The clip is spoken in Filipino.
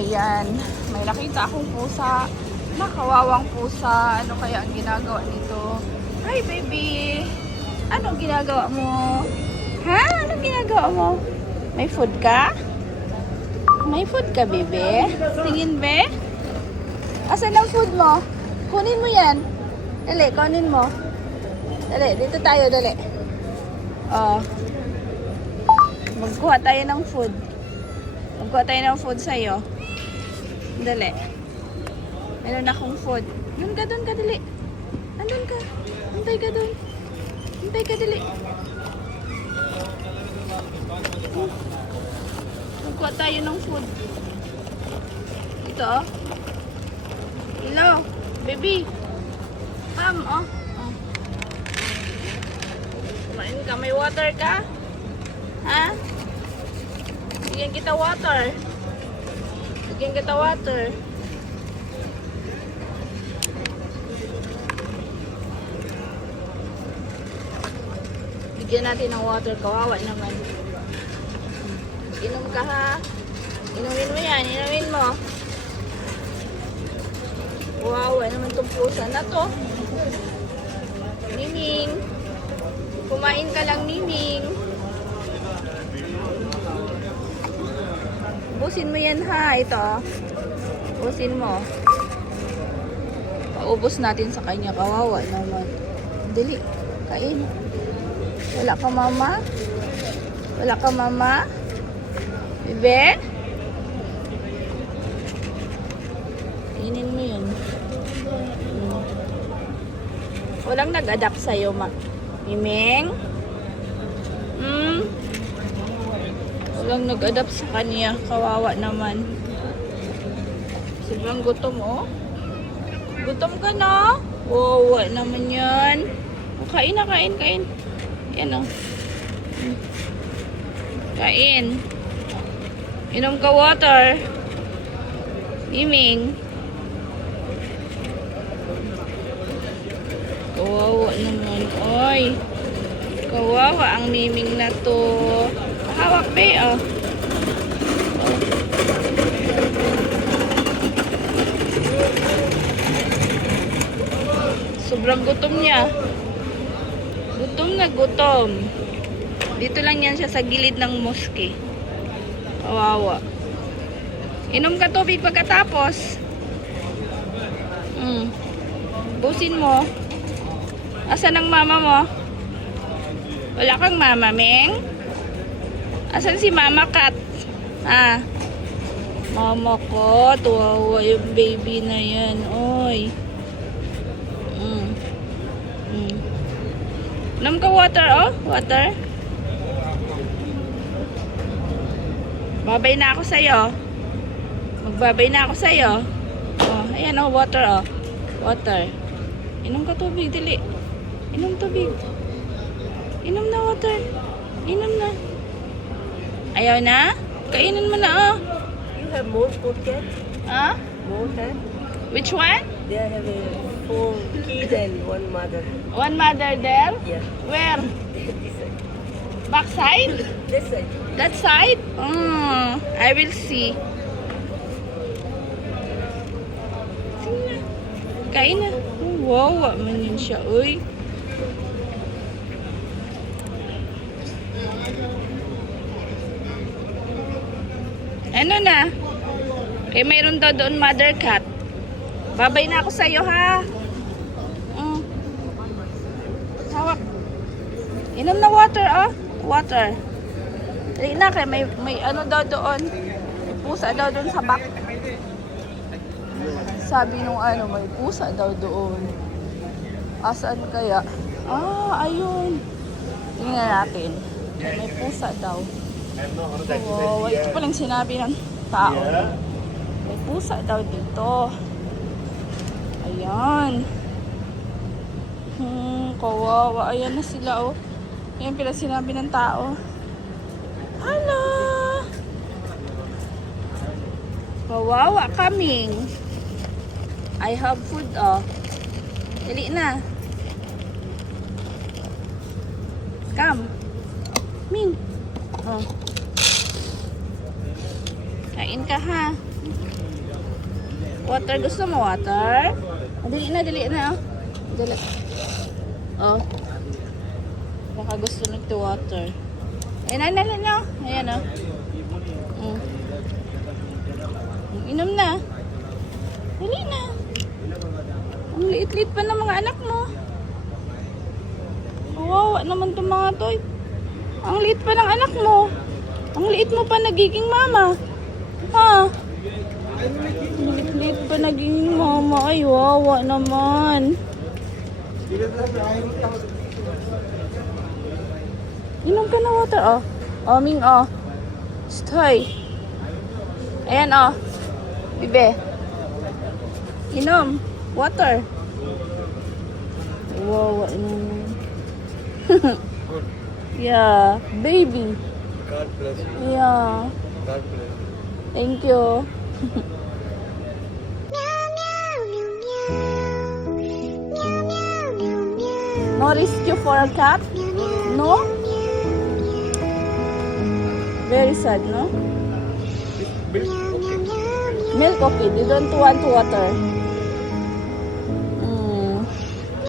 Ayan, may nakita akong pusa. Nakawawang pusa. Ano kaya ang ginagawa nito? Hi, baby! Anong ginagawa mo? Ha? Anong ginagawa mo? May food ka? May food ka, bebe? Tingin, be? Asan ang food mo? Kunin mo yan. Dali, kunin mo. Dali, dito tayo, dali. Oh. Magkuha tayo ng food. Magkuha tayo ng food sa'yo. Dali. Meron akong food. Doon ka, dali. Andun ka. Antay ka doon. Antay ka, dali. Magkuha tayo ng food. Ito, oh. Hello, baby. Come, oh. Kumain ka. May water ka? Ha? Bigyan kita water. Bigyan kita water. Bigyan natin ng water. Kawawa naman. Inom ka, ha? Inumin mo yan. Inumin mo. Kawawa naman itong pusa na to. Miming. Kumain ka lang, Miming. Ubusin mo yan, ha. Ito. Ubusin mo. Paubos natin sa kanya. Kawawa naman. Dali. Kain. Wala ka, mama? Wala ka, mama? Bebe? Kainin mo yun. Walang nag-adapt sa'yo, Mimeng? Walang nag-adapt sa kanya. Kawawa naman. Sobrang gutom, oh. Gutom ka na? Wawa naman yan. Kain na, kain. Yan, oh. Kain. Inom ka water. Miming. Kawawa naman. Oy. Kawawa ang Miming na to. Hawak, be, oh. Sobrang gutom niya. Gutom na gutom. Dito lang yan siya sa gilid ng moske. Kawawa. Inom ka tubig pagkatapos. Busin mo. Asan ang mama mo? Wala kang mama, Meng? Asan si Mama Cat? Ah. Mama ko, tuwawa yung baby na yan. Oy. Inom ka water, oh. Water. Babay na ako sa'yo. Magbabay na ako sa'yo. Oh, ayan, oh. Water, oh. Water. Inom ka tubig, dili. Inom tubig. Inom na water. Inom na. Ayaw na? Kainin mo na, oh. You have more food cat? Huh? More cat? Which one? They are having 4 kids and 1 mother. One mother there? Yeah. Where? This side. Backside? This side. That side? I will see. Sige na. Kain na. Oh, wow, man yun siya, uy. Ano na? Okay, mayroon daw doon mother cat. Babay na ako sa'yo, ha? Hawak. Inom na water, oh. Water. Dali na, kaya may ano daw doon. May pusa daw doon sa back. Sabi nung ano, may pusa daw doon. Asan kaya? Ah, ayun. Tingnan natin. May pusa daw. Oh, ito palang sinabi ng tao. May pusa daw dito. Ayan. Kawawa. Ayan na sila, oh. Ayan pala sinabi ng tao. Hello! Kawawa kaming. I have food, oh. Dali na. Come. Ming. Oh. Kain ka, ha? Water, gusto mo water? Dali na, oh. Dali. Oh. Baka gusto nito water. Ayan na. Ayan, oh. Inom na. Dali na. Ang liit-liit pa ng mga anak mo. Kawawa naman itong mga to. Ang liit pa ng anak mo. Ang liit mo pa nagiging mama. Ha? Ang liit pa nagiging mama. Ay, wawa naman. Inom ka na water, oh. Oh, Ming, oh. Stoy. Ayan, oh. Bibe. Inom. Water. Wawa naman. Yeah. Baby. God bless you. Yeah. God bless you. Thank you. No rescue for a cat? No? Very sad, no? Milk, okay. Milk, okay. They don't want water.